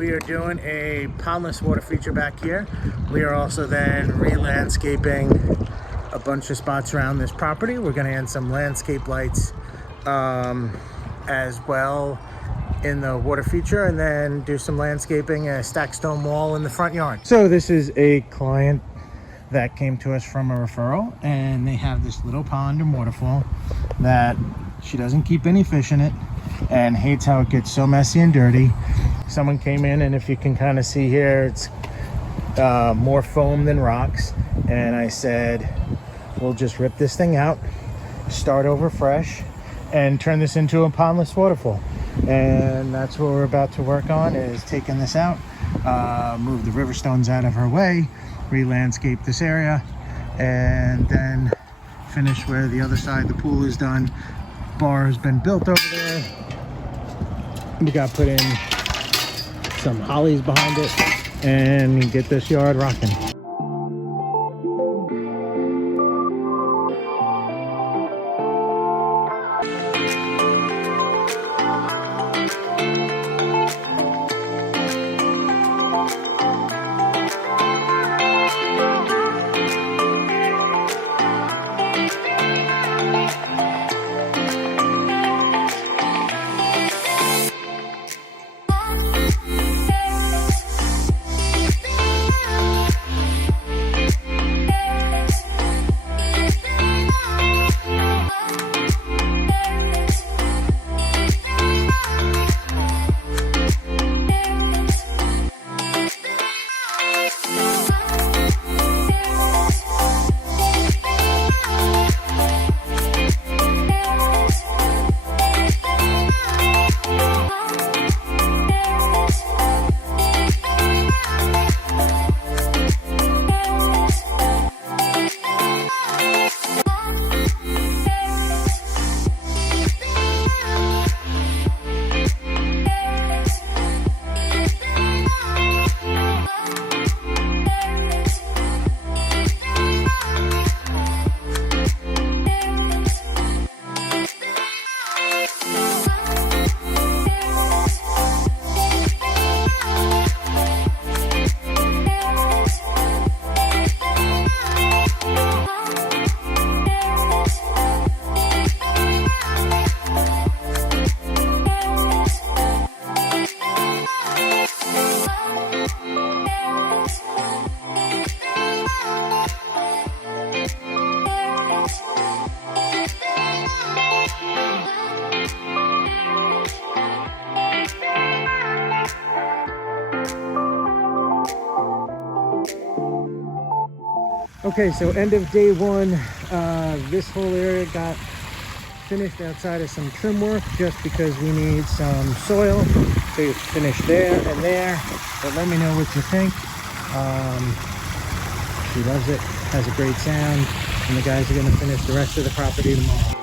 we are doing a Pondless water feature back here. We are also then re-landscaping a bunch of spots around this property. We're going to add some landscape lights as well in the water feature, and then do some landscaping and a stacked stone wall in the front yard. So this is a client that came to us from a referral, and they have this little pond and waterfall that she doesn't keep any fish in it and hates how it gets so messy and dirty. Someone came in, and if you can kind of see here, it's more foam than rocks, and I said we'll just rip this thing out, start over fresh, and turn this into a pondless waterfall. And that's what we're about to work on, is taking this out, move the river stones out of her way, re-landscape this area, and then finish where the other side the pool is done. Bar has been built over there. We got put in some hollies behind it and get this yard rocking. Okay, so end of day one, this whole area got finished outside of some trim work just because we need some soil. So you finish there and there, but let me know what you think. She loves it, has a great sound, and the guys are going to finish the rest of the property tomorrow.